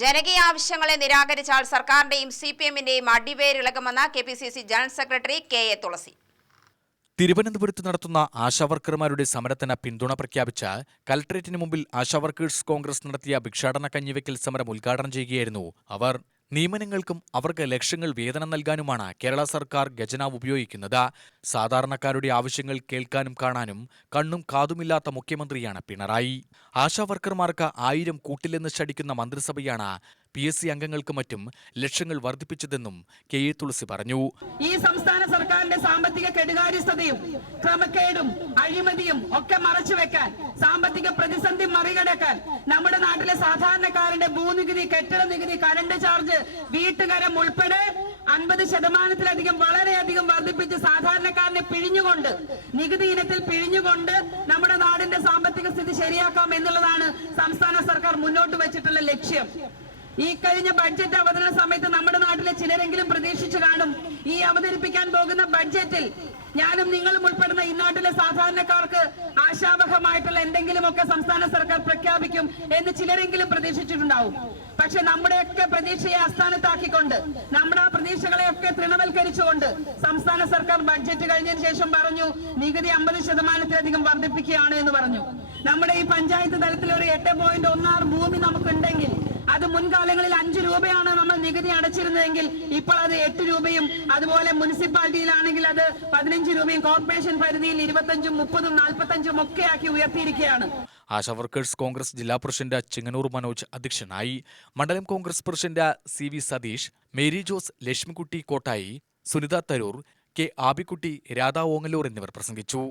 ജനകീയ ആവശ്യങ്ങളെ നിരാകരിച്ചാൽ സർക്കാരിന്റെയും സിപിഎമ്മിന്റെയും അടിവേരിളകുമെന്ന് കെപിസിസി ജനറൽ സെക്രട്ടറി കെ.എ. തുളസി. തിരുവനന്തപുരത്ത് നടത്തുന്ന ആശാവർക്കർമാരുടെ സമരത്തിന് പിന്തുണ പ്രഖ്യാപിച്ച് കലക്ടറേറ്റിന് മുമ്പിൽ ആശാവർക്കേഴ്സ് കോൺഗ്രസ് നടത്തിയ ഭിക്ഷാടന കഞ്ഞിവെക്കൽ സമരം ഉദ്ഘാടനം ചെയ്യുകയായിരുന്നു അവർ. നിയമനങ്ങൾക്കും അവർക്ക് ലക്ഷങ്ങൾ വേതനം നൽകാനുമാണ് കേരള സർക്കാർ ഖജനാവ് ഉപയോഗിക്കുന്നത്. സാധാരണക്കാരുടെ ആവശ്യങ്ങൾ കേൾക്കാനും കാണാനും കണ്ണും കാതുമില്ലാത്ത മുഖ്യമന്ത്രിയാണ് പിണറായി. ആശാവർക്കർമാർക്ക് 1000 കൂട്ടിലെന്ന് ശടിക്കുന്ന മന്ത്രിസഭയാണ് PSC അംഗങ്ങൾക്ക് മറ്റും ലക്ഷങ്ങൾ വർദ്ധിപ്പിച്ചതെന്നും കെ.എ. തുളസി പറഞ്ഞു. ഈ സംസ്ഥാന സർക്കാരിന്റെ സാമ്പത്തിക കെടുകാര്യസ്ഥതയും ക്രമക്കേടും അഴിമതിയും ഒക്കെ മറച്ചുവെക്കാൻ, സാമ്പത്തിക പ്രതിസന്ധി മറികടക്കാൻ നമ്മുടെ നാട്ടിലെ സാധാരണക്കാരന്റെ ഭൂനികുതി, കെട്ടിട നികുതി, കറണ്ട് ചാർജ്, വീട്ടുകരം ഉൾപ്പെടെ 50% വളരെയധികം വർദ്ധിപ്പിച്ച് സാധാരണക്കാരനെ പിഴിഞ്ഞുകൊണ്ട്, നികുതി ഇനത്തിൽ പിഴിഞ്ഞുകൊണ്ട് നമ്മുടെ നാടിന്റെ സാമ്പത്തിക സ്ഥിതി ശരിയാക്കാം എന്നുള്ളതാണ് സംസ്ഥാന സർക്കാർ മുന്നോട്ട് വെച്ചിട്ടുള്ള ലക്ഷ്യം. ഈ കഴിഞ്ഞ ബഡ്ജറ്റ് അവതരണ സമയത്ത് നമ്മുടെ നാട്ടിലെ ചിലരെങ്കിലും പ്രതീക്ഷിച്ചു കാണും, ഈ അവതരിപ്പിക്കാൻ പോകുന്ന ബഡ്ജറ്റിൽ ഞാനും നിങ്ങളും ഉൾപ്പെടുന്ന ഈ നാട്ടിലെ സാധാരണക്കാർക്ക് ആശാവഹമായിട്ടുള്ള എന്തെങ്കിലുമൊക്കെ സംസ്ഥാന സർക്കാർ പ്രഖ്യാപിക്കും എന്ന് ചിലരെങ്കിലും പ്രതീക്ഷിച്ചിട്ടുണ്ടാവും. പക്ഷെ നമ്മുടെയൊക്കെ പ്രതീക്ഷയെ അസ്ഥാനത്താക്കിക്കൊണ്ട്, നമ്മുടെ ആ പ്രതീക്ഷകളെയൊക്കെ തൃണവൽക്കരിച്ചുകൊണ്ട് സംസ്ഥാന സർക്കാർ ബഡ്ജറ്റ് കഴിഞ്ഞതിന് ശേഷം പറഞ്ഞു, നികുതി 50% വർദ്ധിപ്പിക്കുകയാണ് എന്ന് പറഞ്ഞു. നമ്മുടെ ഈ പഞ്ചായത്ത് തലത്തിൽ ഒരു 8.16 ഭൂമി നമുക്കുണ്ടെങ്കിൽ അത് മുൻകാലങ്ങളിൽ 5 രൂപയാണ് നമ്മൾ നികുതി അടച്ചിരുന്നതെങ്കിൽ ഇപ്പോൾ അത് 8 രൂപയും, അതുപോലെ മുനിസിപ്പാലിറ്റിയിലാണെങ്കിൽ അത് 15 രൂപയും, കോർപ്പറേഷൻ പരിധിയിൽ 25, 30, 45 ഒക്കെ ആക്കി ഉയർത്തിയിരിക്കുകയാണ്. ആശാവർക്കേഴ്സ് കോൺഗ്രസ് ജില്ലാ പ്രസിഡന്റ് ചിങ്ങനൂർ മനോജ് അധ്യക്ഷനായി. മണ്ഡലം Congress president CV Satheesh, Mary Jose, Lakshmikutty Kottayi, Sunitha Tharoor, K Abikutty, Radha Ongallur എന്നിവർ പ്രസംഗിച്ചു.